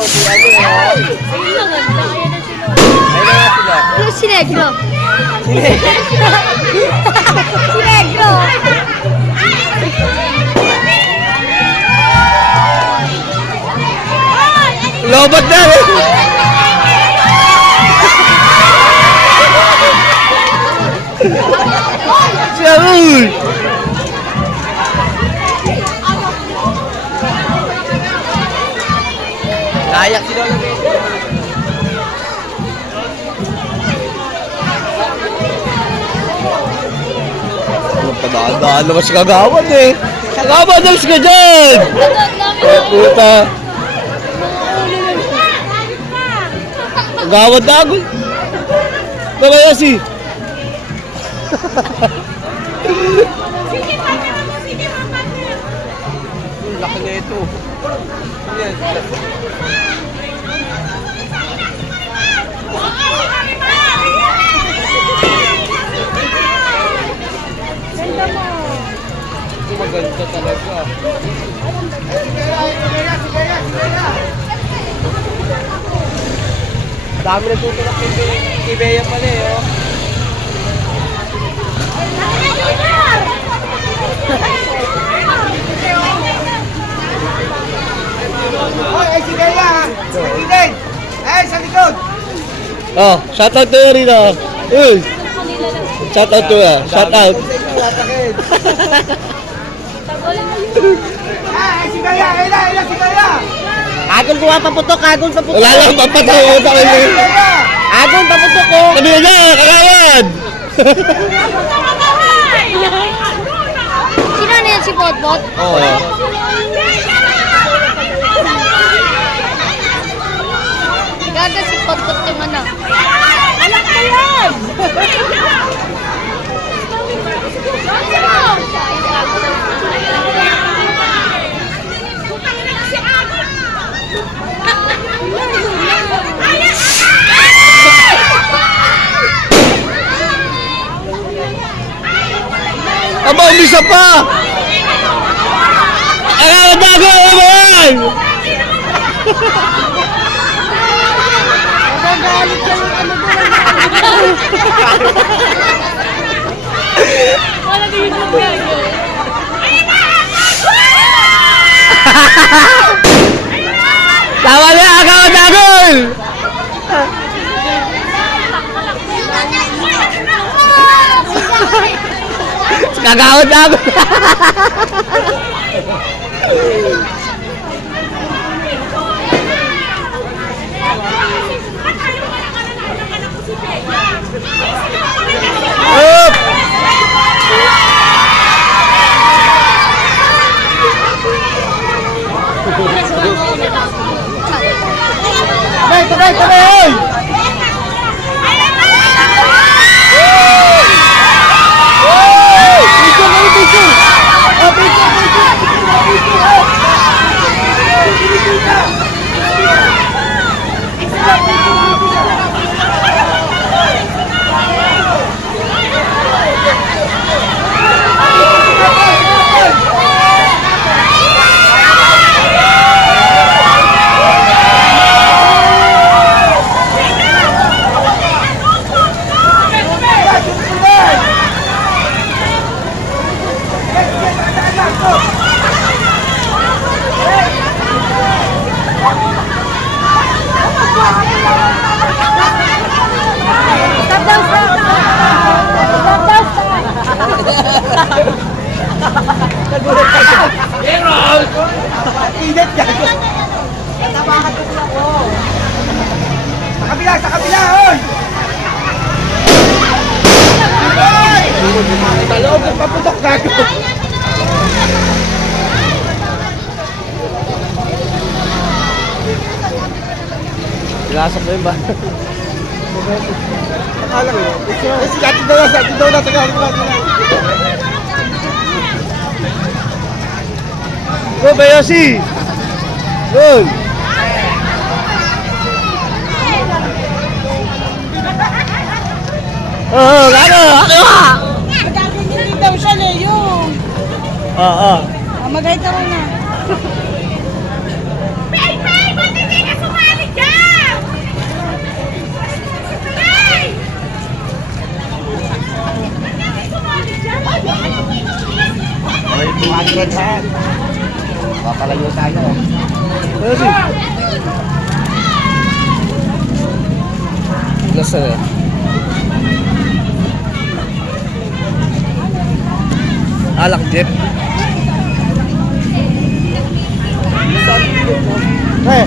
O, si ano eh. Ayun lang, ganda. Ayan na sila. Ayun na nga sila. Ano si Negro? Sila. Si Negro. Lobot na eh. Siya uy. Layak si Lolo Benny. Padaan-daan naman si Kagawad eh. Kagawad, alis ka dyan! Eh, puta. Kagawad na ako. Namaya si. Laki na ito. Yan. Maganda talaga. Dami na tutulak kay Bea pala eh. Oh. Hoy, ay si Bea! Sa gilid! Ay, sa likod! Oh, shout out to you rin oh. Uy. Shout out to you. Shout out. Ay, si Bea! Ayun si Bea! Agol ko nga paputok, agol paputok. Wala lang papatawa sa kanya. Agol paputok ko. Sabi niya, Kagawad! Sino na yan si Potpot? Oo. Gaga si Potpot yung ano. Anak ko yan! Aba, umisa pa! Kagawad na ako! Ano ba yan? Magagalit ka yung ano doon. Wala din yung gagawin. Tawa na! Kagawad na ako! Kagawad na ako! Up! Tabay! Ingat ka! Natabakan ko ako! Sa kabila, hoy! Sa loob ng paputok gago! Pilasok na yun ba? Akala ko yun. Si Ate daw na, tagalog natin na. Go, Bayosi! Go! Oh, gano! Magagawin daw siya na yung. Oo. Magay daw na. Pay! Ba't hindi ka sumasagot? 100 ha. Papalayo tayo. Ready? Nasa na? Alak jeep. Eh,